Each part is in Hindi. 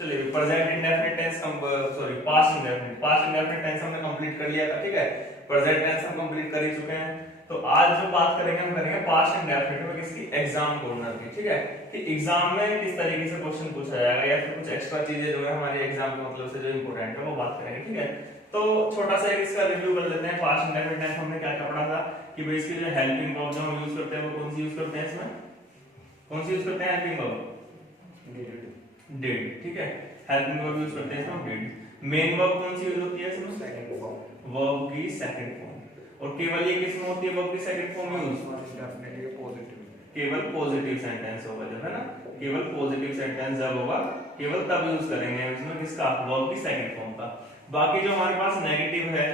चलिए प्रेजेंट इंडेफिनिट टेंस हम सॉरी पास्ट इंडेफिनिट टेंस हमने कंप्लीट कर लिया था, ठीक है। प्रेजेंट टेंस हम कंप्लीट कर ही चुके हैं। तो आज जो बात करेंगे हम करेंगे पास्ट इंडेफिनिट में किसकी, एग्जाम कॉर्नर की, ठीक है। कि एग्जाम में किस तरीके से क्वेश्चन पूछा जाएगा या फिर कुछ एक्स्ट्रा चीजें जो है हमारे एग्जाम के मतलब से जो इंपॉर्टेंट है वो बात करेंगे, ठीक है। तो छोटा सा इसका रिव्यू कर लेते हैं। पास्ट इंडेफिनिट टेंस हमने क्या क्या पढ़ा था कि भाई इसकी जो हेल्पिंग वर्ब जो हम यूज करते हैं वो कौन सी यूज करते हैं, इसमें कौन सी यूज करते हैं, हेल्पिंग वर्ब डिड, ठीक है। हेल्पिंग वर्ब यूज करते हैं इसमें डिड। मेन वर्ब कौन सी यूज होती है इसमें, सेकंड फॉर्म, वर्ब की सेकंड फॉर्म। और केवल ये किसमें होती है वर्ब की second form use, definitely positive, केवल पॉजिटिव सेंटेंस होगा जब, है ना, केवल पॉजिटिव सेंटेंस जब होगा केवल तब यूज करेंगे इसमें किसका, वर्ब की सेकंड फॉर्म का। बाकी जो हमारे पास नेगेटिव है,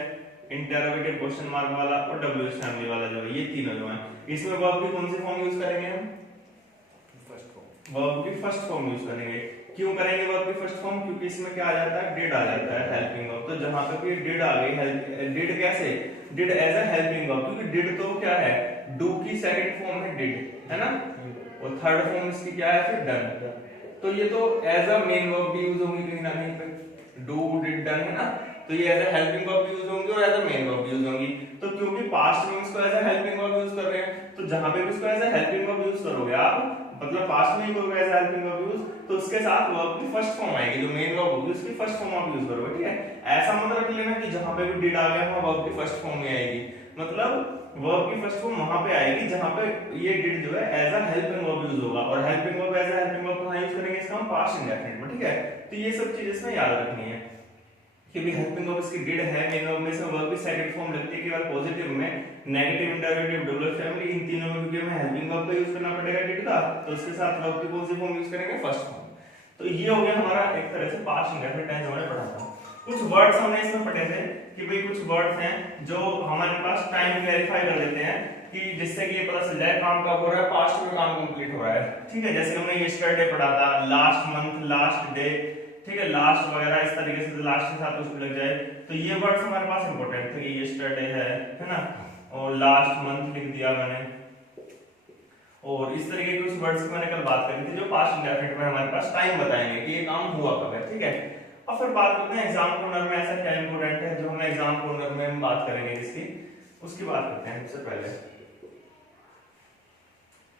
इंटरोगेटिव क्वेश्चन मार्क वाला और डब्ल्यूएच फैमिली वाला जो है, ये तीनों जो है इसमें वर्ब की कौन सी फॉर्म यूज करेंगे हम, फर्स्ट फॉर्म, वर्ब की फर्स्ट फॉर्म यूज करेंगे। क्यों करेंगे वर्ब की फर्स्ट फॉर्म, क्योंकि इसमें क्या आ जाता है, डिड आ जाता है हेल्पिंग वर्ब। तो जहां पे भी डिड आ गई, डिड कैसे, did as a helping verb, क्योंकि डिड तो क्या है, डू की सेकंड फॉर्म है डिड, है ना, और थर्ड फॉर्म इसकी क्या है फिर डन। तो ये तो एज अ मेन वर्ब भी यूज होंगी कहीं ना कहीं पे, डू डिड डन, है ना। तो ये as a helping verb use होंगी और as a main verb use होंगी। तो क्योंकि पास्ट में इसको as a helping verb use कर रहे हैं, तो जहां पे भी इसको as a helping verb use करोगे आप, मतलब पास्ट में ही करोगे as a helping verb use, तो उसके साथ वर्ब की फर्स्ट फॉर्म आएगी, जो मेन वर्ब होगी उसकी फर्स्ट फॉर्म आप यूज करोगे, ठीक है। ऐसा मत रख लेना कि जहां पे भी डिड आ गया वहां वर्ब की फर्स्ट फॉर्म में आएगी, मतलब वर्ब की फर्स्ट फॉर्म वहां पे आएगी जहां पे ये डिड जो है as a helping verb use होगा। और helping verb as a helping verb कहां यूज करेंगे, इसका हम पास्ट इंडेफिनिट में, ठीक है। तो ये सब चीजें इसमें याद रखनी है कि भी हेल्पिंग वर्ब इसकी डिड है, मेन वर्ब में से वर्ब की सेकंड फॉर्म लगती है केवल पॉजिटिव में, नेगेटिव, इंटरोगेटिव, डबल फैमिली, इन तीनों में भी हमें हेल्पिंग वर्ब का यूज करना पड़ेगा डिड का, तो उसके साथ वर्ब की कौन सी फॉर्म यूज करेंगे, फर्स्ट फॉर्म। तो ये हो गया हमारा एक तरह से पास्ट इंडेफिनिट टेंस हमने पढ़ा था। कुछ वर्ड्स हमने इसमें पढ़े थे कि भाई कुछ वर्ड्स हैं जो हमारे पास टाइम क्लैरिफाई कर देते हैं कि जिससे कि ये पता चल जाए काम कब हो रहा है, पास्ट में काम कंप्लीट हो रहा है, ठीक है। जैसे हमने यस्टरडे पढ़ा था, लास्ट मंथ, लास्ट डे, ठीक है, लास्ट वगैरह इस तरीके से लास्ट के साथ कुछ लग जाए, तो ये वर्ड्स हमारे पास इंपॉर्टेंट थे कि यस्टरडे है ना, और लास्ट मंथ लिख दिया मैंने, और इस तरीके के कुछ वर्ड्स की मैंने कल बात करी थी जो पास्ट इंडेफिनिट में हमारे पास टाइम बताएंगे कि ये काम हुआ कब है, ठीक है। और फिर बात करते हैं एग्जाम कॉर्नर में ऐसा क्या इंपॉर्टेंट है जो हमें एग्जाम कॉर्नर में हम बात करेंगे इसकी, उसकी बात करते हैं। सबसे पहले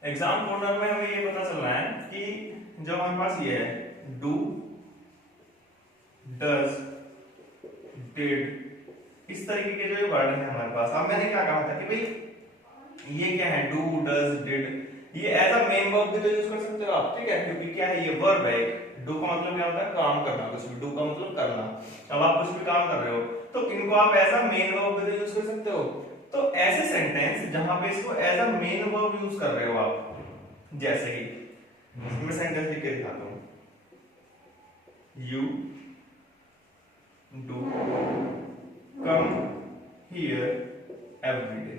एग्जाम कॉर्नर में हमें ये पता चल रहा है कि जो हमारे पास ये है डू, डज, डिड, इस तरीके के जो वर्ड है हमारे पास। अब मैंने क्या कहा था कि भाई ये क्या है, डू, डज, डिड, ये एज अ मेन वर्ब भी तो यूज कर सकते हो आप, ठीक है, क्योंकि क्या है, ये वर्ब है। डू का मतलब क्या होता है, काम करना, कुछ भी, डू का मतलब करना। अब आप कुछ भी काम कर रहे हो तो इनको आप एज अ मेन वर्ब भी तो यूज कर सकते हो। तो ऐसे सेंटेंस जहां पे इसको as a main verb use कर रहे हो आप, जैसे कि मैं सेंटेंस लिख के दिखाता हूं, you do come here every day,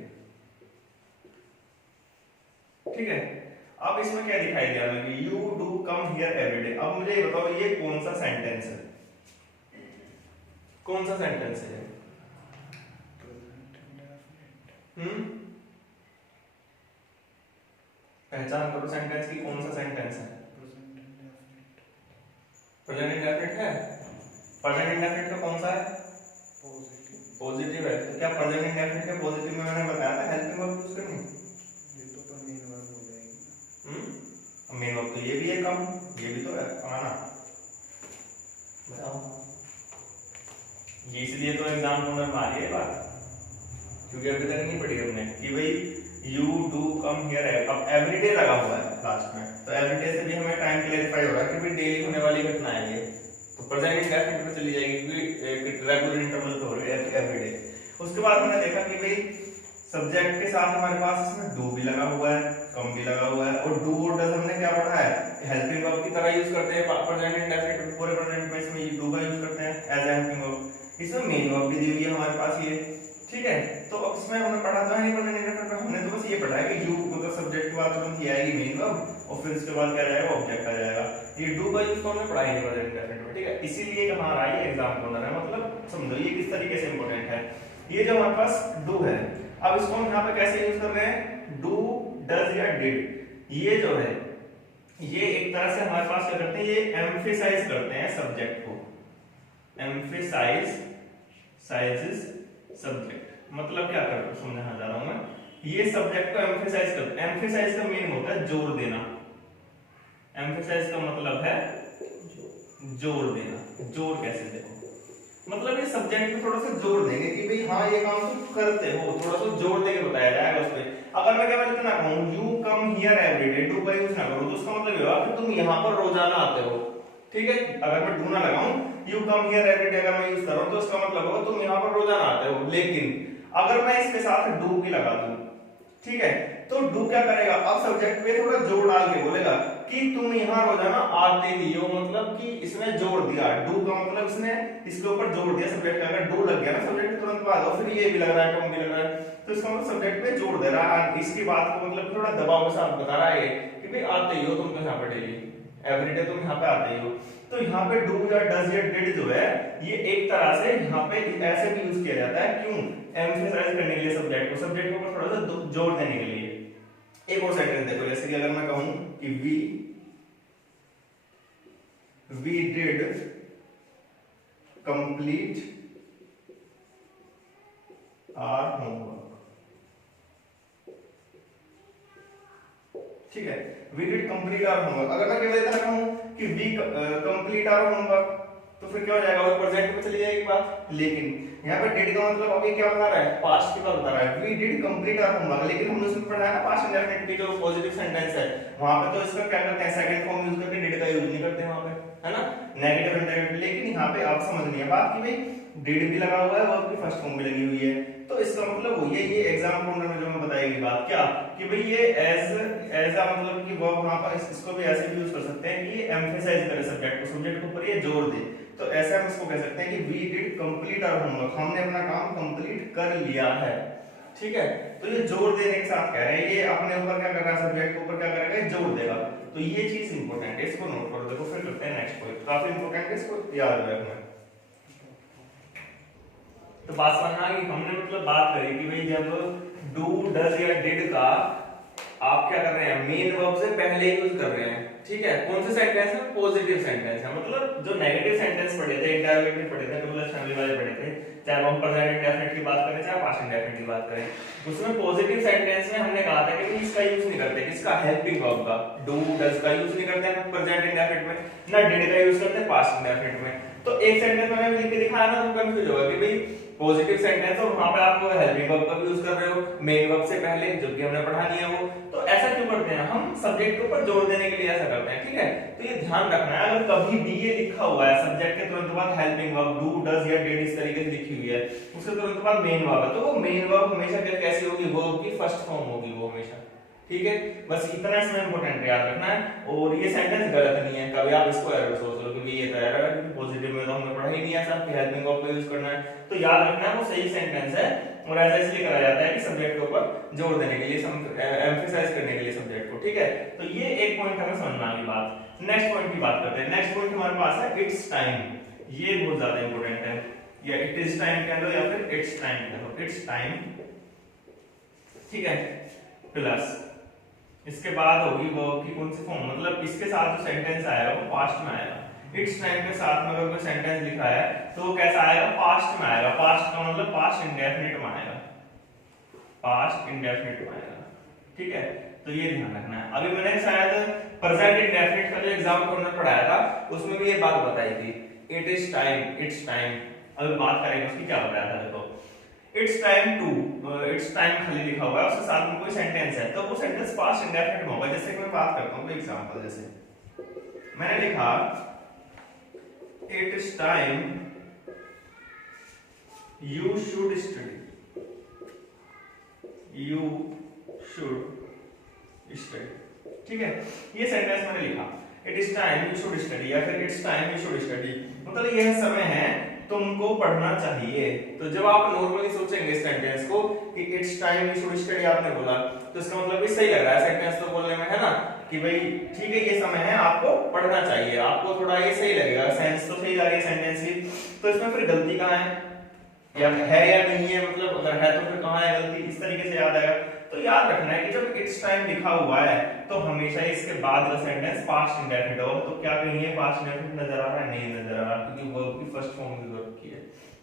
ठीक है। अब इसमें क्या दिखाई दिया हमें कि you do come here every day. अब मुझे ये बताओ ये कौन सा सेंटेंस है, कौन सा सेंटेंस है, पहचान करो सेंटेंस की, कौन सा सेंटेंस है, प्रेजेंट इंडेफिनिट है। प्रेजेंट इंडेफिनिट का कौन सा है, पॉजिटिव है। तो क्या प्रेजेंट इंडेफिनिट के पॉजिटिव में मैंने बताया था हेल्पिंग वर्ब यूज करनी, ये तो पर मेन वर्ब हो जाएगी। मेन वर्ब तो ये भी है कम, ये भी तो है आना, बताओ। ये इसलिए तो एग्जाम कॉर्नर में आ रही है बात, क्योंकि अभी तक नहीं पढ़ी हमने कि भाई यू डू कम हियर है, अब एवरीडे लगा हुआ है लास्ट में, तो एवरीडे से भी हमें टाइम क्लैरिफाई हो रहा है कि भाई डेली होने वाली घटना है ये, तो प्रेजेंट इंडेफिनिट में चली जाएगी क्योंकि रेगुलर इंटरवल पे हो रही है एवरीडे। उसके बाद मैंने देखा कि भाई सब्जेक्ट के साथ हमारे पास इसमें डू भी लगा हुआ है, कम भी लगा हुआ है, और डू और डज हमने क्या पढ़ा है, हेल्पिंग वर्ब की तरह यूज करते हैं प्रेजेंट इंडेफिनिट, पूरे प्रेजेंट में इसमें डू का यूज करते हैं एज अ हेल्पिंग वर्ब। इसमें मेन वर्ब भी दी हुई है हमारे पास ये, ठीक है। तो अब इसमें हमने पढ़ा था नहीं प्रेजेंट इंडेफिनिट में, हमने तो बस ये पढ़ा है कि यू मतलब सब्जेक्ट के बाद तुरंत ही आएगी मेन वर्ब और फिर उसके बाद क्या जाएगा, ऑब्जेक्ट आ जाएगा। ये डू का यूज तो हमने पढ़ा ही नहीं प्रेजेंट इंडेफिनिट में, ठीक है। इसीलिए कहां आ रहा है एग्जाम कॉर्नर है, मतलब समझो ये किस तरीके से इंपॉर्टेंट है। ये जो हमारे पास डू है, अब इसको हम यहाँ पे कैसे यूज कर रहे हैं, डू, डज या डिड, ये जो है ये एक तरह से हमारे पास क्या करते हैं, ये एम्फेसाइज करते हैं सब्जेक्ट को, एम्फेसाइज साइजेस सब्जेक्ट। मतलब क्या कर समझाना चाह रहा हूं मैं, ये सब्जेक्ट को एम्फेसाइज करते हैं। एम्फेसाइज का मीनिंग होता है जोर देना, एम्फेसाइज का मतलब है जोर देना। जोर कैसे देखो, मतलब ये सब्जेक्ट पे थोड़ा सा जोर देंगे कि भाई हाँ ये काम तुम करते हो, थोड़ा सा जोर देके बताया जाएगा उस पे। अगर मैं केवल इतना कहूं you come here everyday, do का यूज ना करूं, तो उसका मतलब ये होगा कि तुम यहाँ पर रोजाना आते हो, ठीक है। अगर मैं डू ना लगाऊं, यू कम हियर एवरीडे अगर मैं यूज कर रहा हूं, तो उसका मतलब होगा तुम यहाँ पर रोजाना आते हो। लेकिन अगर मैं इसके साथ डू भी लगा दूं, ठीक है, तो डू क्या करेगा, अब सब्जेक्ट पे थोड़ा जोर डाल के बोलेगा कि तुम यहाँ रोजाना आते ही हो, मतलब कि इसने जोर दिया। डू का मतलब इसने इसके ऊपर जोर दिया सब्जेक्ट का। अगर डू लग गया ना सब्जेक्ट के तुरंत बाद, और फिर ये भी लग रहा है, टॉम भी लग रहा है, तो इसका मतलब सब्जेक्ट पे जोर दे रहा है। इसकी बात को मतलब थोड़ा दबाव के साथ बता रहा है कि भाई आते ही हो तुम तो यहाँ पे डेली, एवरीडे तुम यहाँ पे आते ही हो। तो यहाँ पे डू या डज या डिड जो है, ये एक तरह से यहाँ पे ऐसे भी यूज किया जाता है। क्यों, एम्फेसाइज करने के लिए सब्जेक्ट को, सब्जेक्ट के ऊपर थोड़ा सा जोर देने के लिए। एक और सेंटेंस देखो, जैसे कि अगर मैं कहूं कि we did complete our homework, ठीक है, we did complete our homework. अगर मैं केवल इतना कहूं कि वी कंप्लीट आवर होमवर्क, तो फिर क्या हो जाएगा, वो प्रेजेंट में चली जाएगी बात। लेकिन यहाँ पे डिड का मतलब अभी क्या बता रहा है, पास्ट की बात बता रहा है। We did complete our homework, लेकिन हमने उसमें पढ़ा है ना पास्ट इंडेफिनिट की जो पॉजिटिव सेंटेंस है, वहां पे तो इसका क्या करते हैं, सेकंड फॉर्म यूज करके डिड का यूज नहीं करते वहां पे, है ना, नेगेटिव इंडेफिनिट। लेकिन यहाँ पे आप समझनी है बात कि भाई डिड भी लगा हुआ है, वर्ब की फर्स्ट फॉर्म भी लगी हुई है, तो इसका मतलब वो ये एग्जाम काउंटर में जो मैं बताएगी बात क्या, कि भाई ये एज अ मतलब कि वर्ब वहां पर इसको भी ऐसे भी यूज कर सकते हैं कि एम्फेसाइज करे सब्जेक्ट को, सब्जेक्ट के ऊपर ये जोर दे। तो ऐसा हम इसको कह सकते हैं कि we did complete our homework, हमने अपना काम कंप्लीट कर लिया है, ठीक है। तो ये जोर देने के साथ कह रहे हैं, ये अपने ऊपर क्या कर रहा है, सब्जेक्ट के ऊपर क्या करेगा, जोर देगा। तो ये चीज इंपॉर्टेंट है, इसको नोट करो। देखो फिर करते हैं नेक्स्ट पॉइंट, काफी इंपॉर्टेंट है, इसको याद रखना। तो बात समझना कि हमने मतलब बात करी कि भाई जब डू डज या डिड का आप क्या कर रहे हैं, मेन वर्ब से पहले यूज कर रहे हैं, ठीक है। कौन से सेंटेंस है, पॉजिटिव सेंटेंस है। मतलब जो नेगेटिव सेंटेंस पढ़े थे, इंडेफिनिट पढ़े थे, डबल फैमिली वाले पढ़े थे, चाहे हम प्रेजेंट इंडेफिनिट की बात करें चाहे पास्ट इंडेफिनिट की बात करें, उसमें पॉजिटिव सेंटेंस में हमने कहा था कि इसका यूज नहीं करते, किसका, हेल्पिंग वर्ब का। डू डज का यूज नहीं करते हैं प्रेजेंट इंडेफिनिट में, ना डिड का यूज करते हैं पास्ट इंडेफिनिट में। तो एक सेंटेंस मैंने लिख के दिखाया ना, तो कंफ्यूज होगा कि भाई पॉजिटिव सेंटेंस और वहां पे आप हेल्पिंग वर्ब का भी यूज कर रहे हो मेन वर्ब से पहले, जो कि हमने पढ़ा नहीं है वो। तो ऐसा क्यों करते हैं हम, सब्जेक्ट के ऊपर जोर देने के लिए ऐसा करते हैं, ठीक है। तो ये ध्यान रखना है, अगर कभी भी ये लिखा हुआ है सब्जेक्ट के तुरंत बाद हेल्पिंग वर्ब, डू डज या डिड इस तरीके से लिखी हुई है, उसके तुरंत बाद मेन वर्ब है, तो वो मेन वर्ब हमेशा कैसी होगी, वर्ब की फर्स्ट फॉर्म होगी वो हमेशा, ठीक है। बस इतना इसमें इंपॉर्टेंट याद रखना है। और ये सेंटेंस गलत नहीं है, कभी आप इसको एरर सोच लो कि ये तो एरर है, क्योंकि पॉजिटिव में तो हमने पढ़ा ही नहीं है ऐसा कि हेल्पिंग वर्ब का यूज करना है। तो याद रखना है वो सही सेंटेंस है, और ऐसा इसलिए करा जाता है कि सब्जेक्ट के ऊपर जोर देने के लिए, एम्फेसाइज करने के लिए सब्जेक्ट को, ठीक है। तो ये एक पॉइंट हमें समझना है बात। नेक्स्ट पॉइंट की बात करते हैं। नेक्स्ट पॉइंट हमारे पास है इट्स टाइम। ये बहुत ज्यादा इंपॉर्टेंट है, या इट इज टाइम कह लो या फिर इट्स टाइम कह लो, इट्स टाइम, ठीक है। प्लस इसके बाद होगी वर्ब की कौन सी फॉर्म, मतलब इसके साथ जो सेंटेंस आएगा वो पास्ट में आएगा। इट्स टाइम के साथ में अगर कोई सेंटेंस लिखा है तो वो कैसा आएगा, पास्ट में आएगा। पास्ट का मतलब पास्ट इंडेफिनिट में आएगा, पास्ट इंडेफिनिट में आएगा, ठीक है। तो ये ध्यान रखना है। अभी मैंने शायद प्रेजेंट इंडेफिनिट का जो एग्जाम हमने पढ़ाया था उसमें भी ये बात बताई थी, it is time, it's time. अभी बात करेंगे उसकी, क्या बताया था देखो, it's time to, it's time खाली लिखा हुआ है, उसके साथ में कोई सेंटेंस है तो वो सेंटेंस पास्ट इंडेफिनिट में होगा। जैसे कि मैं बात करता हूं कोई एग्जांपल, जैसे मैंने लिखा it's time you should study, you should study, ठीक है। ये सेंटेंस मैंने लिखा, it is time you should study या फिर it's time you should study, मतलब यह समय है तुमको पढ़ना चाहिए। तो जब आप नॉर्मली सोचेंगे इस सेंटेंस को कि it's time you should study आपने बोला, तो इसका मतलब भी सही लग रहा है सेंटेंस तो बोलने में, है ना, कि भाई ठीक है ये समय है आपको पढ़ना चाहिए, आपको थोड़ा ये सही लगेगा, सेंस तो सही लग रही है सेंटेंस की। तो इसमें फिर गलती कहां है, या नहीं है, मतलब अगर है तो फिर कहां है गलती, इस तरीके से याद आएगा। तो तो याद रखना है कि जब इट्स टाइम लिखा हुआ है तो हमेशा इसके बाद का सेंटेंस पास्ट इंडेफिनिट होगा। तो क्या कहीं ये पास्ट इंडेफिनिट नजर आ रहा है? नहीं नजर आ रहा, क्योंकि वर्ब की फर्स्ट फॉर्म यूज हो रखी है।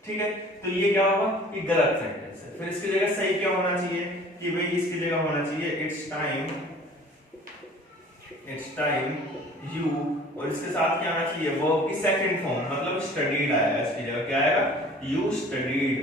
ठीक है, तो ये क्या होगा कि गलत सेंटेंस है। फिर इसकी जगह सही क्या होना चाहिए कि भाई इसकी जगह होना चाहिए इट्स टाइम यू, और इसके साथ क्या आना चाहिए? वर्ब की सेकंड फॉर्म, मतलब स्टडीड आएगा। इसकी जगह क्या आएगा? You studied.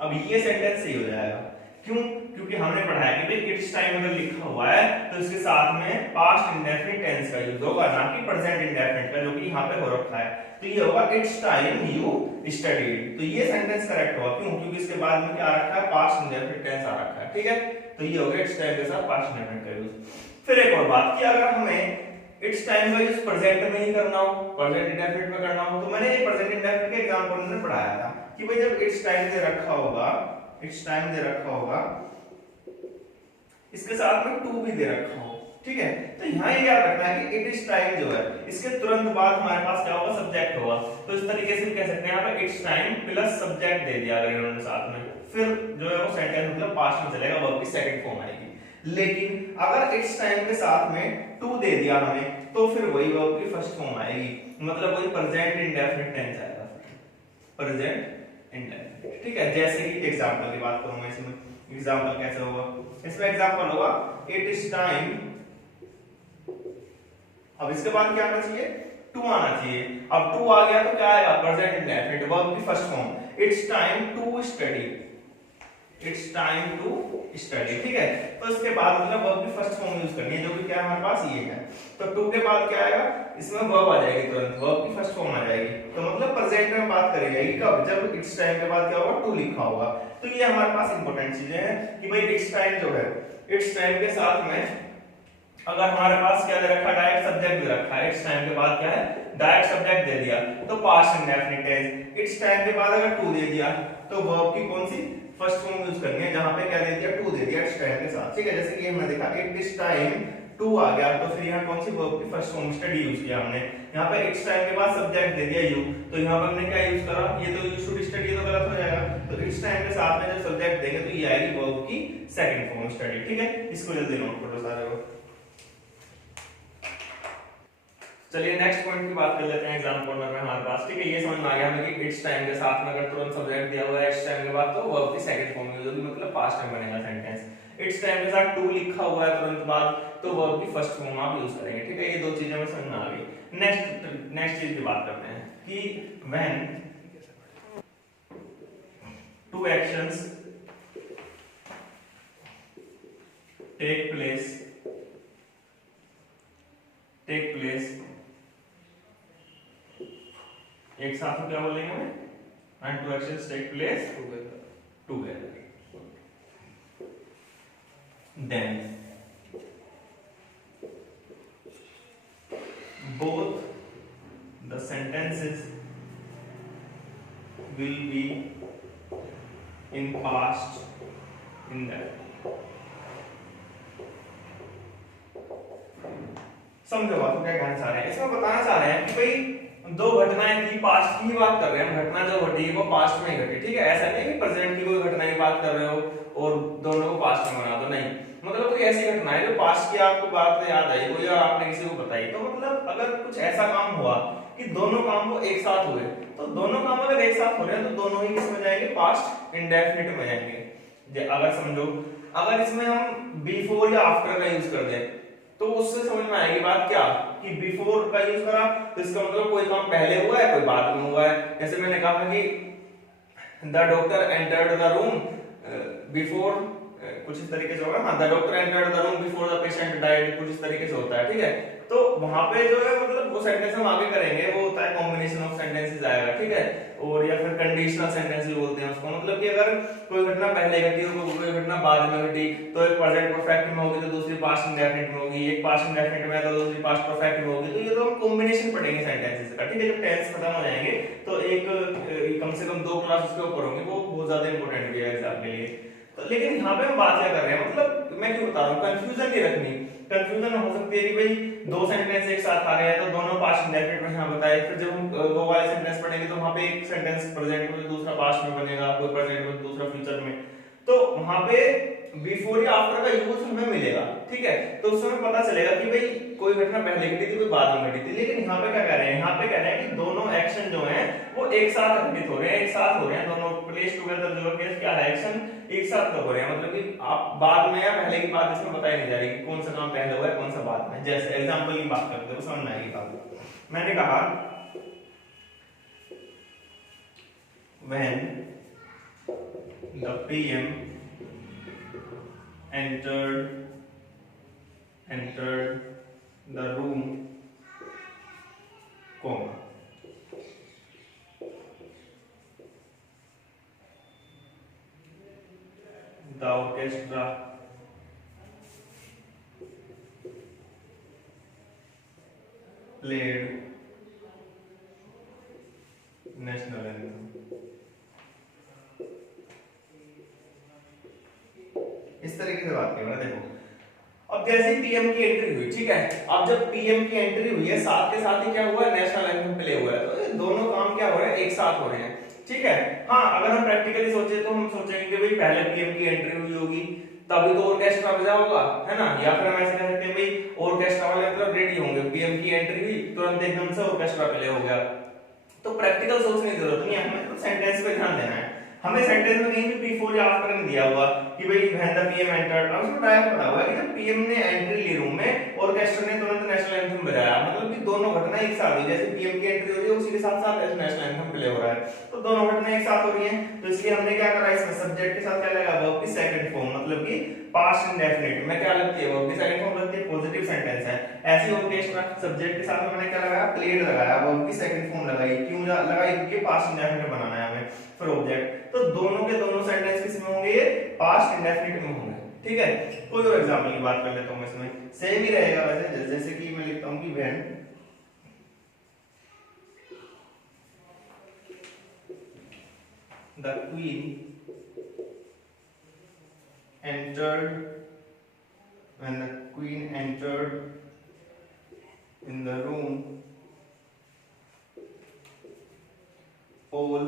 अब ये सेंटेंस सही हो जाएगा। क्यों? क्योंकि हमने पढ़ा है कि भाई इट्स टाइम अगर लिखा हुआ है तो इसके साथ में पास्ट इंडेफिनिट टेंस का यूज होगा, ना कि प्रेजेंट इंडेफिनिट का, जो कि यहाँ पे हो रखा है। तो ये होगा इट्स टाइम यू स्टडीड। तो ये सेंटेंस करेक्ट होगा। क्यों? क्योंकि इसके बाद में क्या आ रखा है? पास्ट इंडेफिनिट टेंस आ रखा है। ठीक है, तो ये हो गया इट्स टाइम के साथ पास्ट इंडेफिनिट का यूज। फिर एक और बात कि अगर हमें इट्स टाइम का यूज प्रेजेंट में ही करना हो, प्रेजेंट इंडेफिनिट में करना हो, तो मैंने ये प्रेजेंट इंडेफिनिट के एग्जांपल में पढ़ाया था कि भाई जब इट्स टाइम दे रखा होगा, इट्स टाइम दे रखा होगा, इसके साथ में टू भी दे रखा हो। ठीक है, तो यहाँ ये याद रखना है कि इट इज टाइम जो है इसके तुरंत बाद हमारे पास क्या होगा? सब्जेक्ट होगा। तो इस तरीके से कह सकते हैं यहाँ पे इट्स टाइम प्लस सब्जेक्ट दे दिया अगर इन्होंने साथ में, फिर जो है वो सेंटेंस मतलब पास्ट में चलेगा, वर्ब की सेकंड फॉर्म आएगी। लेकिन अगर इट्स टाइम के साथ में टू दे दिया हमें तो फिर वही वर्ब की फर्स्ट फॉर्म आएगी, मतलब वही प्रेजेंट इंडेफिनिट टेंस आएगा, प्रेजेंट इंडेफिनिट। ठीक है, जैसे कि एग्जांपल की बात करूं मैं इसमें, एग्जांपल कैसे होगा? इसमें एग्जांपल होगा इट इज टाइम, अब इसके बाद क्या आना चाहिए? टू आना चाहिए। अब टू आ गया तो क्या आएगा? प्रेजेंट इंडेफिनिट, वर्ब की first form. It's time to study, it's time to study. ठीक है, तो इसके बाद मतलब वर्ब की फर्स्ट फॉर्म यूज करनी है, जो कि क्या है हमारे पास ये है। तो टू के बाद क्या आएगा? इसमें वर्ब आ जाएगी, तुरंत वर्ब की फर्स्ट फॉर्म आ जाएगी। तो मतलब प्रेजेंट में बात करी जाएगी कब? जब इट्स टाइम के बाद क्या होगा? टू लिखा होगा। तो ये हमारे पास इंपॉर्टेंट चीजें हैं कि भाई इट्स टाइम जो है, इट्स टाइम के साथ में अगर हमारे पास क्या दे रखा? डायरेक्ट सब्जेक्ट दे रखा है। इट्स टाइम के बाद क्या है? डायरेक्ट सब्जेक्ट दे दिया तो past indefinite tense. It's time के बाद अगर टू दे दिया तो वर्ब की कौन सी फर्स्ट फॉर्म यूज करनी है, जहां पे क्या दे दिया? टू दे दिया इट्स टाइम के साथ। ठीक है, जैसे कि हमने देखा इट इज टाइम टू आ गया, तो फिर यहाँ कौन सी वर्ब की फर्स्ट फॉर्म स्टडी यूज किया हमने। यहाँ पे इट्स टाइम के बाद सब्जेक्ट दे दिया यू, तो यहाँ पर हमने क्या यूज करा? ये तो यू शुड स्टडी, तो गलत हो जाएगा। तो इट्स टाइम के साथ में जब सब्जेक्ट देंगे तो ये आएगी वर्ब की सेकंड फॉर्म स्टडी। ठीक है, इसको जल्दी नोट करो सारे को। चलिए नेक्स्ट पॉइंट की बात कर लेते हैं एग्जाम कॉर्नर में हमारे पास। ठीक है, ये समझ में आ गया हमें कि इट्स टाइम के साथ में अगर तुरंत सब्जेक्ट दिया हुआ है इट्स टाइम के बाद तो वर्ब की सेकंड फॉर्म यूज होगी, मतलब पास्ट में बनेगा सेंटेंस। इट्स टाइम के साथ टू लिखा हुआ है तुरंत बाद तो वर्ब की फर्स्ट फॉर्म आप यूज करेंगे। ठीक है, ये दो चीजें हमें समझ में आ गई। नेक्स्ट चीज की बात करते हैं कि when two actions take place एक साथ में क्या बोलेंगे हमें? And two actions take place together, then both the sentences will be in past indefinite। समझो बात को क्या कहना चाह रहे हैं? इसमें बताना चाह रहे हैं कि भाई दो घटनाएं थी, पास्ट की ही बात कर रहे हैं, घटना जो घटी वो पास्ट में ही घटी। ठीक है, ऐसा नहीं कि प्रेजेंट की कोई घटना की बात कर रहे हो और दोनों को पास्ट में बना दो, नहीं। मतलब कोई ऐसी घटना है जो पास्ट की आपको बात याद आई कोई और आपने किसी को बताई, तो मतलब अगर कुछ ऐसा काम हुआ कि दोनों काम वो एक साथ हुए, तो दोनों काम अगर एक साथ हो रहे हैं तो दोनों ही किस में जाएंगे? पास्ट इंडेफिनिट में जाएंगे। अगर समझो, अगर इसमें हम बिफोर या आफ्टर का यूज कर दें तो उससे समझ में आएगी बात क्या कि बिफोर का यूज करा तो इसका मतलब कोई काम पहले हुआ है कोई बाद में हुआ है। जैसे मैंने कहा कि the doctor entered the room before, कुछ इस तरीके से होगा। हाँ, the doctor entered the room before the patient died, कुछ इस तरीके से होता है। ठीक है, तो वहां पे जो है मतलब वो सेंटेंस हम आगे करेंगे, वो होता है कॉम्बिनेशन ऑफ सेंटेंसेस आएगा। ठीक है, और या फिर कंडीशनल सेंटेंस भी बोलते हैं उसको। मतलब कि अगर कोई घटना पहले घटी हो कोई घटना बाद में घटी तो एक प्रेजेंट परफेक्ट में होगी तो दूसरी पास्ट इंडेफिनिट में होगी, एक पास्ट इंडेफिनिट में तो दूसरी पास्ट परफेक्ट में होगी। तो ये तो हम कॉम्बिनेशन पढ़ेंगे सेंटेंसेस का। ठीक है, जब टेंस खत्म हो जाएंगे तो एक कम से कम 2 क्लास उसके ऊपर होंगे, वो बहुत ज्यादा इंपॉर्टेंट भी है एग्जाम के लिए। तो लेकिन यहाँ पे हम बात क्या कर रहे हैं, मतलब मैं क्यों बता रहा हूँ, कंफ्यूजन नहीं रखनी। कंफ्यूजन हो सकती है कि भाई दो सेंटेंस एक साथ आ रहे हैं तो दोनों पास्ट इंडेफिनिट में यहाँ बताए, फिर जब हम वो वाले सेंटेंस पढ़ेंगे तो वहां पे एक सेंटेंस प्रेजेंट में दूसरा पास्ट में बनेगा, कोई प्रेजेंट में दूसरा फ्यूचर में, तो वहां पे बिफोर या आफ्टर का यूज हमें मिलेगा, ठीक है। तो उस समय पता चलेगा कि भाई कोई घटना पहले घटी थी कोई बाद में घटी थी। लेकिन यहाँ पे क्या कह रहे हैं, यहाँ पे कह रहे हैं कि दोनों एक्शन जो हैं वो एक साथ घटित हो रहे हैं, एक साथ हो रहे हैं, दोनों प्लेस टुगेदर जो केस क्या है एक्शन एक साथ हो रहे हैं। मतलब कि आप बाद में या पहले की बात इसमें बताई नहीं जा रही कि कौन सा काम पहले हुआ है कौन सा बाद में। जैसे एग्जांपल की बात करते हो समझ में आएगी बात। मैंने कहा when the PM entered the room, comma, the orchestra played national anthem। इस तरीके से बात करेंगे। देखो अब जैसे पीएम की एंट्री हुई, ठीक है, अब जब पीएम की एंट्री हुई है साथ के साथ ही क्या हुआ है, नेशनल एंथम प्ले हुआ है। तो ये दोनों काम क्या हो रहे हैं, एक साथ हो रहे हैं, ठीक है। हाँ अगर हम प्रैक्टिकली सोचे तो हम सोचेंगे कि भाई पहले पीएम की एंट्री हुई होगी तभी तो ऑर्केस्ट्रा बजा होगा, है ना। या फिर हम ऐसे कह सकते हैं भाई ऑर्केस्ट्रा वाले मतलब रेडी होंगे, पीएम की एंट्री हुई तुरंत एकदम से ऑर्केस्ट्रा प्ले हो गया। तो प्रैक्टिकल सोचने की जरूरत नहीं है, हमें तो सेंटेंस पे ध्यान देना है। हमें सेंटेंस में कहीं भी बिफोर या आफ्टर नहीं दिया हुआ कि भाई व्हेन द पीएम एंटर्ड, अब उसमें डायरेक्ट पता हुआ है कि जब पीएम ने एंट्री ली रूम में ऑर्केस्ट्रा ने तुरंत नेशनल एंथम बजाया। मतलब कि दोनों घटना एक साथ हुई, जैसे पीएम की एंट्री हो रही है उसी के साथ साथ नेशनल एंथम प्ले हो रहा है, तो दोनों घटना एक साथ हो रही हैं। तो इसलिए हमने क्या करा, इसमें सब्जेक्ट के साथ क्या लगा, वर्ब की सेकंड फॉर्म, मतलब कि पास्ट इंडेफिनिट में क्या लगती है, वर्ब की सेकंड फॉर्म लगती है, पॉजिटिव सेंटेंस है। ऐसी ऑर्केस्ट्रा सब्जेक्ट के साथ मैंने क्या लगाया, प्लेड लगाया, वर्ब की सेकंड फॉर्म लगाई। क्यों लगाई, क्योंकि पास्ट इंडेफिनिट बनाना है हमें। फिर ऑब्जेक्ट, तो दोनों के दोनों सेंटेंस किस में होंगे, ये पास्ट इंडेफिनिट में होंगे, ठीक है। कोई और एग्जांपल की बात कर लेता हूं, इसमें सेम ही रहेगा वैसे, जैसे कि मैं लिखता हूं कि when the queen when the queen entered in the room, all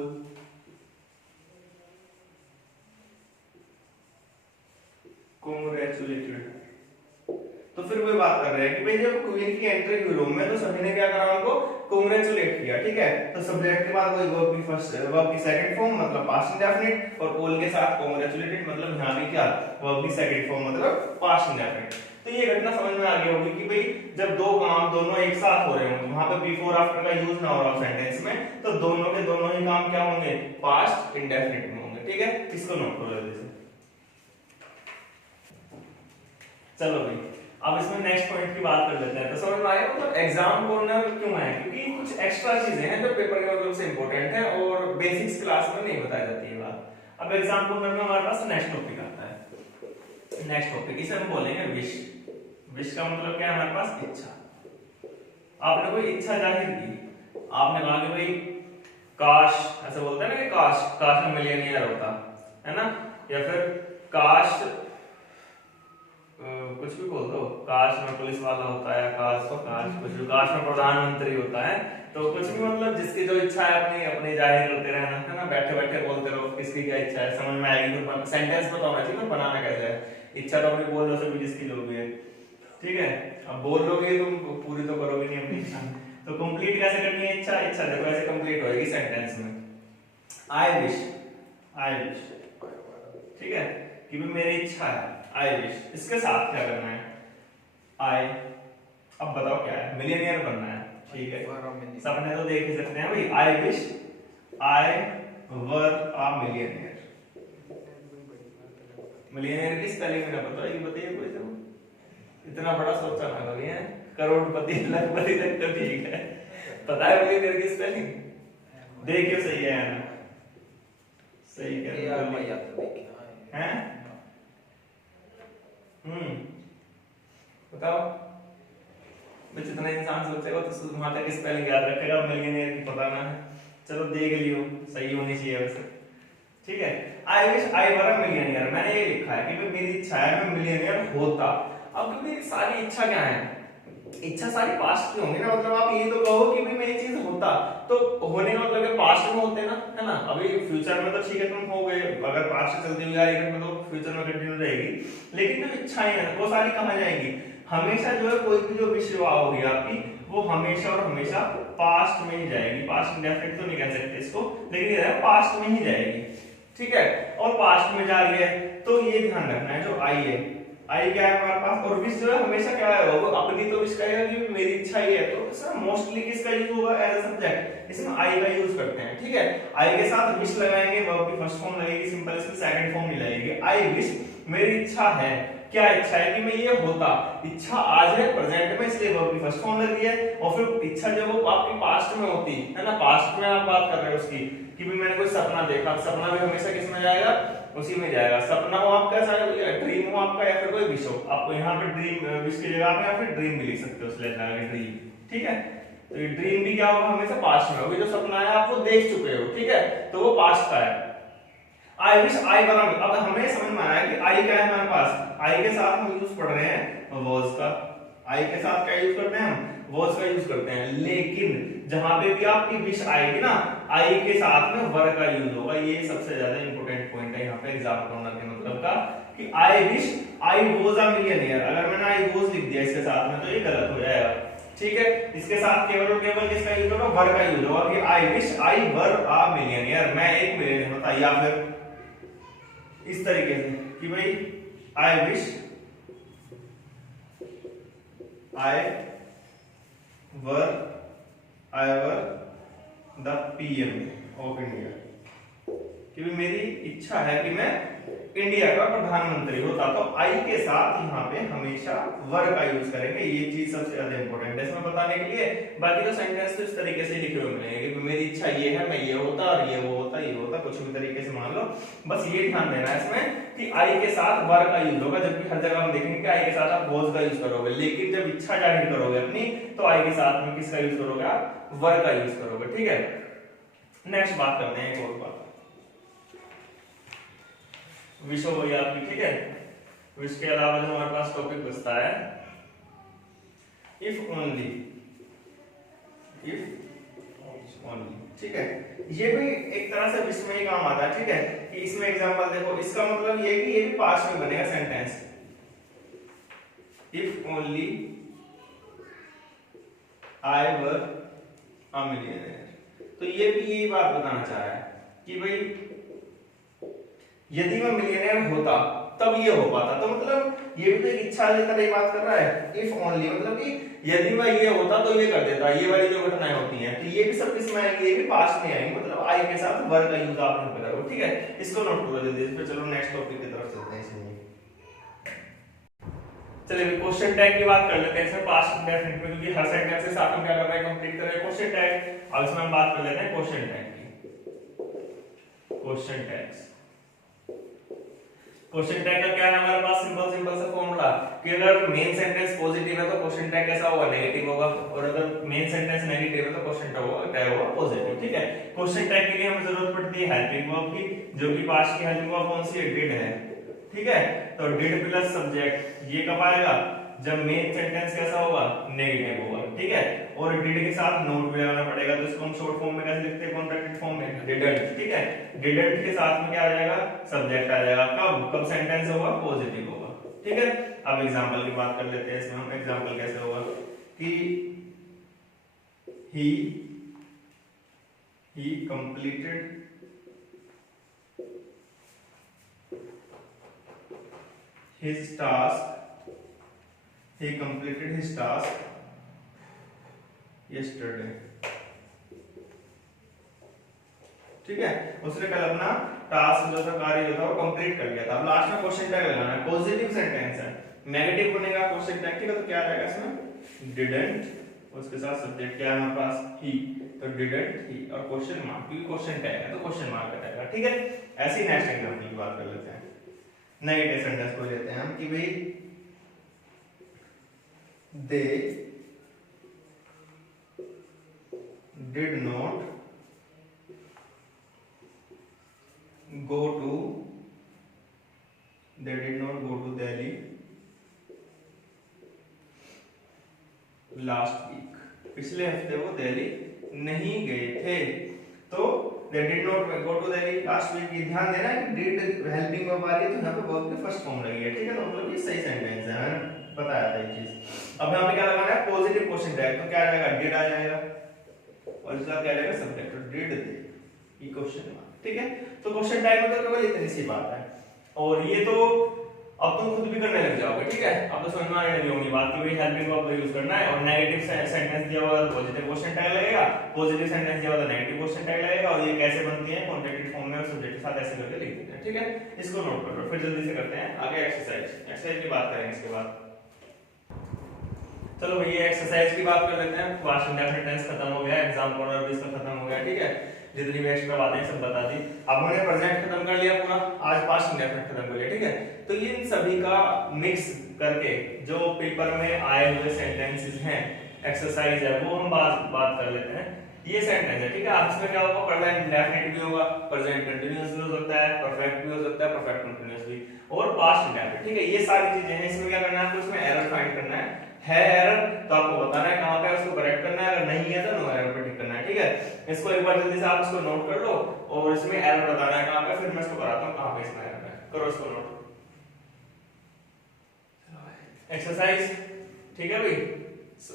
congratulated। तो फिर वही बात कर रहे हैं कि भाई जब क्वीन की एंट्री हुई रूम में तो सभी ने क्या करा, उनको कांग्रेचुलेट किया, ठीक है। तो सब्जेक्ट के बाद वही वर्ब की फर्स्ट, वर्ब की सेकंड फॉर्म मतलब पास्ट इंडेफिनिट, और ऑल के साथ कांग्रेचुलेटेड मतलब यहां भी क्या, वर्ब की सेकंड फॉर्म मतलब पास्ट इंडेफिनिट। तो ये घटना समझ में आ गई होगी कि भाई जब दो काम दोनों एक साथ हो रहे होंगे, वहां पे बिफोर आफ्टर का यूज ना हो रहा हो सेंटेंस में, तो दोनों के दोनों ही काम क्या होंगे, पास्ट इंडेफिनिट में होंगे, ठीक है। इसको नोट करो जल्दी से। चलो भाई अब इसमें नेक्स्ट पॉइंट की बात कर लेते हैं। तो समझ में आया मतलब एग्जाम कॉर्नर क्यों है, क्योंकि कुछ एक्स्ट्रा चीजें हैं जो पेपर के मतलब से इंपॉर्टेंट है और बेसिक्स क्लास में नहीं बताई जाती है बात। अब एग्जाम कॉर्नर में हमारे पास नेक्स्ट टॉपिक आता है। नेक्स्ट टॉपिक इसे हम बोलेंगे विश। विश का मतलब क्या है, हमारे पास इच्छा। आपने कोई इच्छा जाहिर की, आपने कहा कि भाई काश, ऐसे बोलते हैं ना कि काश में मिलियनियर होता, है ना, या फिर काश कुछ भी बोल दो, काश में पुलिस वाला होता है, काश कुछ भी, काश में प्रधानमंत्री होता है, तो कुछ भी मतलब जिसकी जो इच्छा है अपनी अपनी जाहिर करते रहना, है ना, बैठे बैठे बोलते रहो किसकी क्या इच्छा है, समझ में आएगी। तो सेंटेंस पता होना चाहिए ना बनाना कैसे है। इच्छा तो अपनी बोल लो सभी जिसकी जो भी है, ठीक है। अब बोल लोगे तुम पूरी तो करोगे नहीं अपनी इच्छा, तो कंप्लीट कैसे करनी है इच्छा, इच्छा देखो ऐसे कंप्लीट होएगी सेंटेंस में, आई विश, ठीक है, कि भाई मेरी इच्छा है, आई विश। इसके साथ क्या करना है, आई, अब बताओ क्या है, मिलियनियर बनना है, ठीक है। सपने तो देख ही सकते हैं भाई, I wish I were a millionaire. Millionaire की स्पेलिंग में ना पता है, ये बताइए कोई तो, इतना बड़ा सोचा ना कभी है, करोड़पति लखपति तक तो ठीक है, पता है मिलियनियर की स्पेलिंग, देखियो सही है ना, सही कह रहे हैं, बताओ बस जितना इंसान सोचेगा तो वहां तक स्पेलिंग याद रखेगा, मिलियनियर की पता ना है, चलो देख लियो, सही होनी चाहिए वैसे, ठीक है। I wish I were a millionaire, मैंने ये लिखा है कि भाई मेरी इच्छा है मैं मिलियनियर होता। अब क्योंकि सारी इच्छा क्या है, इच्छा सारी पास्ट की होंगी ना, मतलब आप ये तो कहो कि भाई मैं ये चीज होता, तो होने का मतलब है पास्ट में होते ना, है ना। अभी फ्यूचर में तो ठीक है तुम हो गए, अगर पास्ट से चलती हुई आ रही है तो फ्यूचर में कंटिन्यू रहेगी, लेकिन जो इच्छाएं हैं वो सारी कहाँ जाएंगी, हमेशा जो है कोई भी जो विश होगी आपकी वो हमेशा और हमेशा पास्ट में ही जाएगी। पास्ट इंडेफिनिट तो नहीं कह सकते इसको, लेकिन ये पास्ट में ही जाएगी, ठीक है। और पास्ट में जा रही है तो ये ध्यान रखना है, जो आई है, आई क्या है हमारे पास, और विश जो है हमेशा क्या है, वो अपनी तो विश कहेगा कि मेरी इच्छा ही है, तो इसमें मोस्टली किसका यूज होगा एज अ सब्जेक्ट, इसमें आई का यूज करते हैं, ठीक है। आई के साथ विश लगाएंगे, वर्ब की फर्स्ट फॉर्म लगेगी सिंपल, इसकी सेकंड फॉर्म नहीं लगेगी। आई विश, मेरी इच्छा है, क्या इच्छा है कि मैं ये होता, इच्छा आज है प्रेजेंट में, इसलिए वर्ब की फर्स्ट फॉर्म लगी है। और फिर इच्छा जब वो आपकी पास्ट में होती है ना, पास्ट में आप बात कर रहे हो उसकी कि भी मैंने कोई सपना देखा, सपना भी हमेशा किस में जाएगा, उसी में जाएगा। सपना हो आपका, चाहे ड्रीम हो आपका या फिर कोई विश हो, आप यहाँ पे ड्रीम विश की जगह आप यहाँ पे ड्रीम भी लिख सकते हो, उसके ड्रीम, ठीक है। तो ये ड्रीम भी क्या होगा, हमेशा पास्ट में होगी, जो सपना है आप वो देख चुके हो, ठीक है, तो वो पास्ट का है। आई विश आई बना, अब हमें समझ में आया कि आई क्या है हमारे पास, आई के साथ हम यूज पढ़ रहे हैं वॉज का, आई के साथ क्या यूज करते हैं हम, वॉज का यूज करते हैं। लेकिन जहां पे भी आपकी विश आएगी ना, आई के साथ में वर का यूज होगा, ये सबसे ज्यादा इंपॉर्टेंट पॉइंट है यहाँ पे एग्जाम कॉर्नर के मतलब का, कि I wish I was a millionaire, अगर मैंने आई वॉज लिख दिया इसके साथ में तो ये गलत हो जाएगा, ठीक है। इसके साथ केवल और केवल किसका यूज होगा, वर का यूज होगा, कि I wish I were a millionaire, मैं एक मिलियनेयर होता, या फिर इस तरीके से कि भाई I wish I were the PM of India, कि मेरी इच्छा है कि मैं इंडिया का प्रधानमंत्री होता, तो आई के साथ यहाँ पे हमेशा वर का यूज करेंगे, ये चीज सबसे ज्यादा इंपॉर्टेंट है इसमें बताने के लिए। बाकी तो सेंटेंस तो इस तरीके से लिखे हुए मिलेंगे कि मेरी इच्छा ये है, मैं ये होता, और ये वो होता, ये होता, कुछ भी तरीके से मान लो, बस ये ध्यान देना है इसमें कि आई के साथ वर का यूज होगा, जबकि हर जगह हम देखेंगे कि आई के साथ आप वॉज का यूज करोगे, लेकिन जब इच्छा जाहिर करोगे अपनी तो आई के साथ में किसका यूज करोगे, आप वर का यूज करोगे, ठीक है। नेक्स्ट बात करते हैं एक और बात, विश हो गई आपकी, ठीक है। विश के अलावा जो हमारे पास टॉपिक बचता है इफ ओनली, ठीक है। ये भी एक तरह से विश में ही काम आता है, ठीक है, कि इसमें एग्जांपल देखो, इसका मतलब ये कि ये भी पास्ट में बनेगा sentence, if only I were a millionaire, तो ये भी यही बात बताना चाह रहा है कि भाई यदि मैं मिलियनेयर होता तब ये हो पाता, तो मतलब ये भी तो एक इच्छा लेकर ही बात कर रहा है। इफ ओनली मतलब कि यदि मैं ये होता तो ये कर देता, ये वाली जो घटनाएं होती हैं, तो ये भी सब किसमें आएंगी, ये भी पास्ट में आएंगी, मतलब आई के साथ वर का यूज आप यहाँ पे करो, ठीक है। इसको नोट करो जल्दी से, चलो नेक्स्ट टॉपिक की तरफ चलते हैं। इसमें चलिए क्वेश्चन टैग की बात कर लेते हैं इसमें, पास्ट इंडेफिनिट में, क्योंकि हर सेंटेंस के साथ हम क्या कर रहे हैं, कंप्लीट कर रहे हैं क्वेश्चन टैग। अब इसमें हम बात कर लेते हैं क्वेश्चन टैग की, क्वेश्चन टैग्स। क्वेश्चन टैग का क्या है हमारे पास, सिंपल सा फॉर्मूला कि अगर मेन सेंटेंस पॉजिटिव है तो क्वेश्चन टैग कैसा होगा, नेगेटिव होगा, और अगर मेन सेंटेंस नेगेटिव है तो क्वेश्चन टैग होगा पॉजिटिव, ठीक है। क्वेश्चन टैग के लिए हमें जरूरत पड़ती है हेल्पिंग वर्ब की, जो कि पास्ट की हेल्पिंग वर्ब कौन सी है, डिड है, ठीक है। तो डिड प्लस सब्जेक्ट, ये कब आएगा, जब मेन सेंटेंस कैसा होगा, नेगेटिव होगा, ठीक है। और डिड के साथ नोट भी लगाना पड़ेगा, तो इसको हम शॉर्ट फॉर्म में कैसे लिखते हैं, कॉन्ट्रैक्टेड फॉर्म में, डिडंट, ठीक है। डिडंट के साथ में क्या आ जाएगा, सब्जेक्ट आ जाएगा, कब सेंटेंस होगा, पॉजिटिव होगा, ठीक है। अब एग्जांपल की बात कर लेते हैं इसमें हम, एग्जांपल कैसे होगा कि he completed his task yesterday, ठीक है। उसने कल अपना टास्क जो था, कार्य जो था वो कंप्लीट कर लिया था। अब लास्ट में क्वेश्चन टैग लगाना है, पॉजिटिव सेंटेंस है, नेगेटिव बनेगा क्वेश्चन टैग, ठीक है। तो क्या आएगा इसमें, डिडंट, उसके साथ सब्जेक्ट क्या है हमारे पास, ही, तो डिडंट ही, और क्वेश्चन मार्क, क्योंकि क्वेश्चन टैग है तो क्वेश्चन मार्क आएगा, ठीक है। ऐसे ही नेक्स्ट एग्जांपल की बात कर लेते हैं, नेगेटिव सेंटेंस को लेते हैं हम कि भाई they did not go to Delhi last week, पिछले हफ्ते वो दिल्ली नहीं गए थे, तो they did not go to Delhi last week। ये ध्यान देना कि did हेल्पिंग वर्ब आ रही है तो यहाँ पे वर्ब की फर्स्ट फॉर्म लगी है, ठीक है, तो मतलब ये सही सेंटेंस है, मैंने बताया था ये चीज। अब यहाँ पे क्या लगाना है, पॉजिटिव क्वेश्चन टैग, तो क्या आ जाएगा, did आ जाएगा, और इसका क्या आ जाएगा, सब्जेक्ट, तो did दे ये क्वेश्चन मार्क, ठीक है। तो क्वेश्चन टैग में तो केवल इतनी सी बात है, और ये तो अब तुम खुद भी करने लग जाओगे, ठीक है। अब तो समझ में आने लगी होगी बात कि भाई हेल्पिंग वर्ब का यूज करना है, और नेगेटिव सेंटेंस दिया हुआ तो पॉजिटिव क्वेश्चन टैग लगेगा, पॉजिटिव सेंटेंस दिया हुआ तो नेगेटिव क्वेश्चन टैग लगेगा, और ये कैसे बनती है, कॉन्ट्रैक्टेड फॉर्म में और सब्जेक्ट के साथ ऐसे करके लिख देते हैं, ठीक है। इसको नोट कर लो, फिर जल्दी से करते हैं आगे एक्सरसाइज की बात करेंगे इसके बाद। चलो भैया एक्सरसाइज की बात कर लेते हैं। पास्ट इंडेफिनिट टेंस खत्म हो गया, एग्जाम कॉर्नर भी इसका खत्म हो गया, ठीक है, जितनी भी एक्स्ट्रा बातें सब बता दी। अब हमने प्रेजेंट खत्म कर लिया पूरा, आज पास्ट इंडेफिनिट खत्म कर लिया, ठीक है। तो इन सभी का मिक्स करके जो पेपर में आए हुए सेंटेंसेस हैं, एक्सरसाइज है, वो हम बात कर लेते हैं। ये सेंटेंस है, ठीक है। आप इसमें क्या होगा, प्रेजेंट इंडेफिनिट भी होगा, प्रेजेंट कंटीन्यूअस भी हो सकता है, परफेक्ट भी हो सकता है, परफेक्ट कंटीन्यूअस भी, और पास्ट इंडेफिनिट, ठीक है। ये सारी चीजें हैं, इसमें क्या करना है आपको, इसमें एरर फाइंड करना है एरर तो आपको बताना है कहां पे है, उसको करेक्ट करना है, अगर नहीं है तो नो एरर पे टिक करना है, ठीक है। इसको एक बार जल्दी से आप इसको नोट कर लो, और इसमें एरर बताना है कहां पे, फिर मैं इसको कराता हूं कहां पे इसमें एरर है, करो इसको नोट। एक्सरसाइज, ठीक है भाई,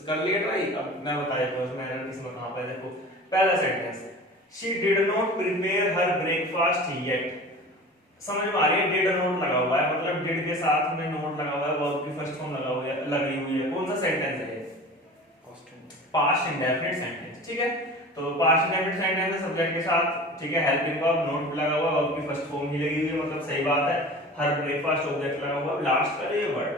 कर लिया ट्राई। अब मैं बता देता हूं इसमें एरर किसमें कहां पे है। देखो पहला sentence, she did not prepare her breakfast yet. समझ में आ रही है, डिड नोट लगा हुआ है, मतलब डिड के साथ में नोट लगा हुआ है, वर्ब की फर्स्ट फॉर्म लगा हुआ है, लगी हुई है। कौन सा सेंटेंस है ये, पास्ट इंडेफिनिट सेंटेंस, ठीक है। तो पास्ट इंडेफिनिट सेंटेंस है सब्जेक्ट के साथ, ठीक है, हेल्पिंग वर्ब, नोट लगा हुआ, वर्ब की फर्स्ट फॉर्म ही लगी हुई है, मतलब सही बात है। हर ब्रेकफास्ट ऑब्जेक्ट लगा हुआ, लास्ट का ये वर्ड,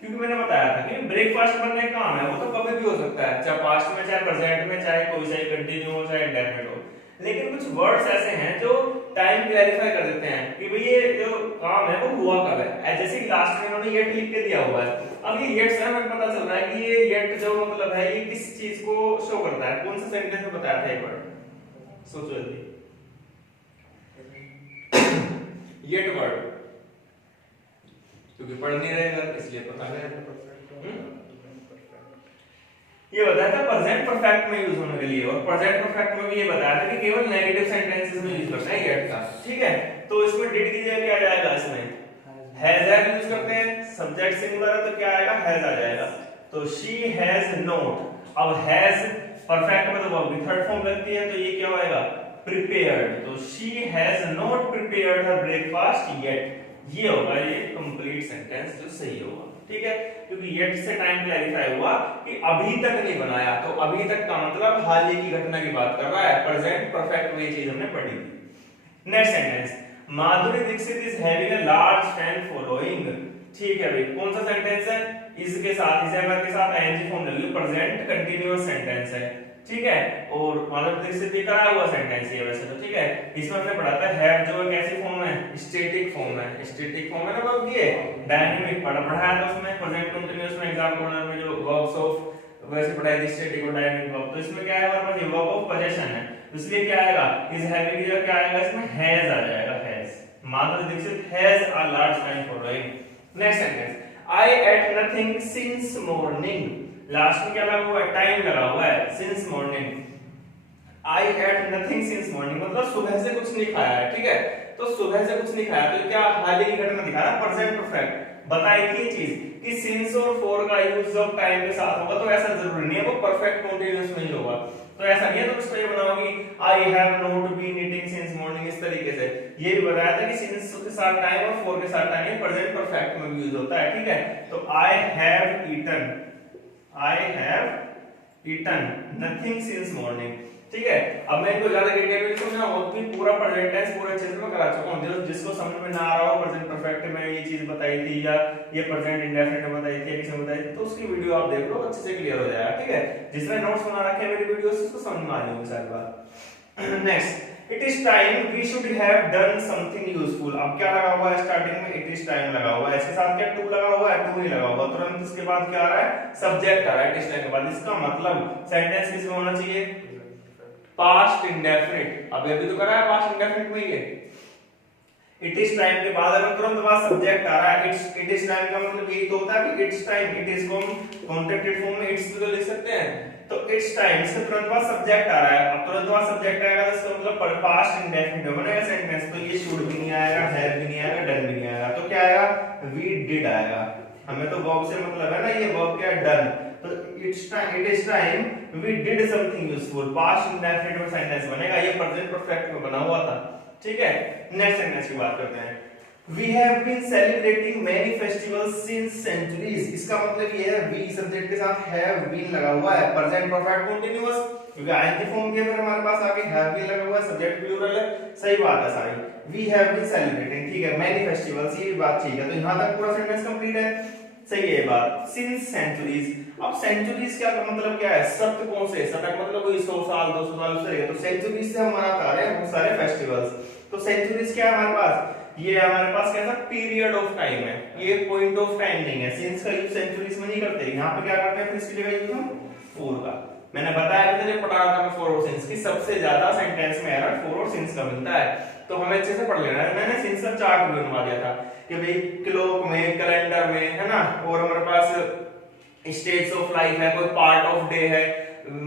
क्योंकि मैंने बताया था कि ब्रेकफास्ट बनने का काम है, वो तो कभी भी हो सकता है, चाहे पास्ट में, चाहे प्रेजेंट में, चाहे कोई सा कंटिन्यू हो, चाहे इंडेफिनिट हो। लेकिन कुछ वर्ड्स ऐसे हैं जो टाइम क्लैरिफाई कर देते हैं कि भाई ये जो काम है वो हुआ कब है। जैसे कि लास्ट में इन्होंने येट लिख के दिया हुआ है, अब ये येट से हमें पता चल रहा है कि ये येट जो मतलब है ये किस चीज को शो करता है। कौन सा सेंटेंस में बताया था एक वर्ड, सोचो जल्दी। येट वर्ड, क्योंकि पढ़ नहीं रहेगा इसलिए पता नहीं। ये बताया था प्रेजेंट परफेक्ट में यूज होने के लिए, और प्रेजेंट परफेक्ट में भी ये बताया था कि केवल नेगेटिव सेंटेंसेस में यूज करना है गेट का, ठीक है। तो इसमें डिड की जगह क्या आ जाएगा, इसमें हैज यूज करते हैं, सब्जेक्ट सिंगुलर है तो क्या आएगा, हैज आ जाएगा। तो शी हैज नोट, अब हैज परफेक्ट में तो वर्ब की थर्ड फॉर्म लगती है, तो ये क्या आएगा, प्रिपेयर्ड। तो she has not prepared her breakfast yet, ये होगा ये कंप्लीट सेंटेंस जो सही होगा, ठीक है। क्योंकि येट से टाइम क्लैरिफाई हुआ कि अभी तक नहीं बनाया, तो अभी तक का मतलब हाल ही की घटना की बात कर रहा है। प्रेजेंट परफेक्ट में ये चीज हमने पढ़ी थी। Next sentence, Madhuri Dixit is having a large fan following, ठीक है भाई। कौन सा सेंटेंस है, इसके साथ इस एमआर के साथ आईएनजी फॉर्म लगी, प्रेजेंट कंटीन्यूअस सेंटेंस है, ठीक है। और माधुरी दीक्षित ये कराया हुआ सेंटेंस है वैसे तो, ठीक है। इसमें हमने पढ़ा था हैव जो कैसी फॉर्म है, स्टैटिक फॉर्म है, स्टैटिक फॉर्म है ना वर्ब की, डायनामिक पढ़ाया था उसमें प्रेजेंट कंटीन्यूअस में, एग्जाम कॉर्नर में जो वर्ब्स ऑफ वैसे पढ़ाई थी स्टैटिक और डायनामिक वर्ब। तो इसमें क्या है हमारे पास, वर्ब ऑफ पोजीशन है, इसलिए क्या आएगा, इज हैविंग की क्या आएगा, इसमें हैज आ जाएगा, has. Madhuri Dixit has a large fan following. Next sentence, I ate nothing since morning, लास्ट में क्या लगा हुआ है, टाइम लगा हुआ है, since morning. I ate nothing since morning मतलब सुबह से कुछ नहीं खाया है, ठीक है। तो सुबह से कुछ नहीं खाया, तो क्या हाल ही की घटना दिखा रहा है, प्रेजेंट परफेक्ट। बताई थी ये चीज कि सिंस और फॉर का यूज जब टाइम के साथ होगा तो ऐसा जरूरी नहीं है वो परफेक्ट कंटीन्यूअस में ही होगा, तो ऐसा नहीं है। तो इसको ये बनाओगी, I have not been eating since morning, इस तरीके से। ये भी बताया था कि सिंस के साथ टाइम और फॉर के साथ टाइम प्रेजेंट परफेक्ट में यूज होता है, ठीक है। तो I have eaten nothing since morning, ठीक है। अब मैं इनको ज्यादा डिटेल में समझाऊंगा, क्योंकि पूरा प्रेजेंट टेंस पूरे अच्छे से मैं करा चुका हूं। जिसको समझ में ना आ रहा हो, प्रेजेंट परफेक्ट में ये चीज बताई थी या ये प्रेजेंट इंडेफिनिट में बताई थी या किसी में बताई थी, तो उसकी वीडियो आप देख लो, अच्छे से क्लियर हो जाएगा, ठीक है। जिसने नोट्स बना रखे हैं मेरी वीडियो से, उसको समझ में आ जाएगी सारी बात। Next, it is time we should have done something useful. अब क्या लगा हुआ है स्टार्टिंग में, इट इज टाइम लगा हुआ है, इसके साथ क्या टू लगा हुआ है, टू नहीं लगा हुआ, तुरंत इसके बाद क्या आ रहा है, सब्जेक्ट आ रहा है इट इज टाइम के बाद। इसका मतलब सेंटेंस किसमें होना चाहिए, पास्ट इंडेफिनिट। अब अभी तो करा है पास्ट इंडेफिनिट में ही है। इट इज टाइम के बाद अगर तुरंत बाद सब्जेक्ट आ रहा है, इट इज टाइम का मतलब यही तो होता है कि इट्स टाइम, इट इज को हम कॉन्ट्रैक्टेड फॉर्म में इट्स भी तो लिख सकते हैं। तो इट्स टाइम से तुरंत बाद सब्जेक्ट आ रहा है, अब तुरंत बाद सब्जेक्ट आएगा तो इसका मतलब पास्ट इंडेफिनिट बनेगा सेंटेंस। तो ये शुड भी नहीं आएगा, हैव भी नहीं आएगा, डन भी नहीं आएगा, तो क्या आएगा, वी डिड आएगा। हमें तो वर्ब से मतलब है ना, ये वर्ब क्या है, डन। तो it's time, it is time we did something useful, past indefinite में सेंटेंस बनेगा, ये प्रेजेंट परफेक्ट में बना हुआ था। ठीक है, नेक्स्ट सेंटेंस की बात करते हैं। We have been celebrating many festivals since centuries। इसका मतलब ये है we सब्जेक्ट के साथ have been लगा हुआ है, प्रेजेंट परफेक्ट कंटीन्यूअस, क्योंकि ing फॉर्म के फिर हमारे पास आगे have been लगा हुआ है, सब्जेक्ट प्लूरल है, सही बात है सारी। We have been celebrating, ठीक है, many festivals, ये बात ठीक है। तो यहाँ तक पूरा सेंटेंस कंप्लीट है, सही है ये बात। since centuries, अब centuries क्या का मतलब क्या है, शतक कौन से, शतक मतलब कोई 100 साल 200 साल उससे, तो centuries से हम मनाते आ रहे हैं बहुत सारे फेस्टिवल्स। तो centuries क्या है हमारे पास, ये हमारे पास कैसा पीरियड ऑफ टाइम है, ये पॉइंट ऑफ टाइम नहीं है। सिंस का यूज सेंचुरीज में नहीं करते, यहाँ पे क्या करते हैं, फिर इसकी जगह यूज हम फॉर का। मैंने बताया कि पढ़ा था मैं फॉर और सिंस की सबसे ज्यादा सेंटेंस में एरर फॉर और सिंस का मिलता है, तो हमें अच्छे से पढ़ लेना है। मैंने सिंस का चार्ट भी बनवा दिया था कि भाई क्लॉक में, कैलेंडर में, है ना, और हमारे पास स्टेट्स ऑफ लाइफ है, कोई पार्ट ऑफ डे है,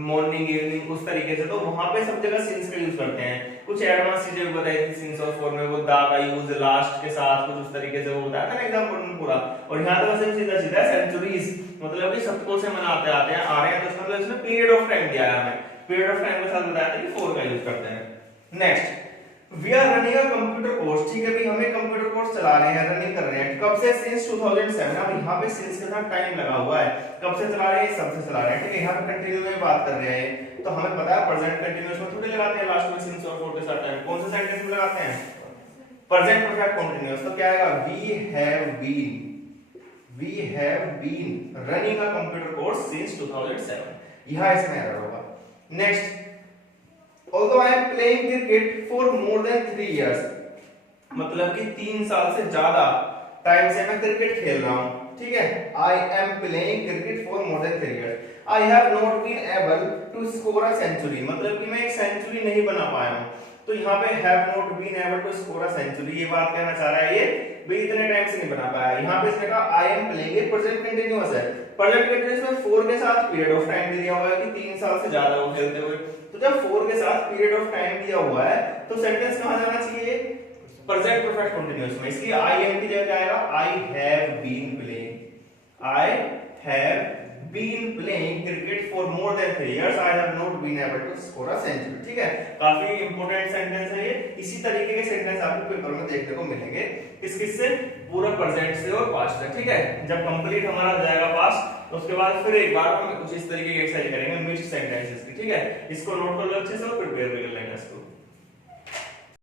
मॉर्निंग इवनिंग, उस तरीके से, तो वहां पे सब जगह सिंस का यूज करते हैं। कुछ एडवांस चीजें भी बताई थी सिंस और फॉर में, वो दा का यूज लास्ट के साथ कुछ उस तरीके से वो बताया था ना एग्जांपल में पूरा। और यहां तो वैसे सीधा सीधा सेंचुरीज मतलब कि शतकों से मनाते आते हैं आ रहे हैं, तो इसका मतलब इसमें पीरियड ऑफ टाइम दिया है हमें, पीरियड ऑफ टाइम के साथ बताया था कि फॉर का यूज करते हैं। Next, we are running a computer course, ठीक है भाई, हमें कंप्यूटर कोर्स चला रहे हैं, रनिंग कर रहे हैं, कब से, सिंस 2007। अब यहाँ पे सिंस के साथ टाइम लगा हुआ है, कब से चला रहे हैं, सब से चला रहे हैं, ठीक है। यहाँ पे कंटिन्यू में बात कर रहे हैं, तो हमें पता है प्रेजेंट कंटिन्यूअस में थोड़ी लगाते हैं लास्ट में सिंस और फॉर के साथ टाइम, कौन से सेंटेंस में लगाते हैं, प्रेजेंट परफेक्ट कंटीन्यूअस। तो क्या आएगा, we have been running a computer course since 2007, यहां इसमें एरर होगा। Next, although I am playing cricket for more than 3 years, मतलब कि 3 साल से ज्यादा टाइम से मैं क्रिकेट खेल रहा हूं, ठीक है। I am playing cricket for more than 3 years, I have not been able to score a century, मतलब कि मैं एक सेंचुरी नहीं बना पाया हूं। तो यहाँ पे have not been able to score a century, ये बात कहना चाह रहा है ये भाई इतने टाइम से नहीं बना पाया। यहाँ पे इसने कहा I am playing, ये प्रेजेंट कंटीन्यूअस है, प्रेजेंट कंटीन्यूअस में फॉर के साथ पीरियड ऑफ टाइम दिया हुआ है कि 3 साल से ज्यादा वो खेलते हुए, तो जब फॉर के साथ पीरियड ऑफ टाइम दिया हुआ है तो सेंटेंस कहां जाना चाहिए, प्रेजेंट परफेक्ट कंटीन्यूअस में। इसलिए आई एम की जगह आएगा I have been playing, I have been playing cricket for more than 3 years, I have not been able to score a century, ठीक है। काफी इंपॉर्टेंट सेंटेंस है ये, इसी तरीके के सेंटेंस आपको पेपर में देखने को मिलेंगे, किस किस से, पूरा प्रेजेंट से और पास्ट से, ठीक है। जब कंप्लीट हमारा हो जाएगा पास्ट, तो उसके बाद फिर एक बार हम कुछ इस तरीके की एक्सरसाइज करेंगे मिक्स्ड सेंटेंसेस की, ठीक है। इसको नोट कर लो अच्छे से और प्रिपेयर भी कर लेना इसको।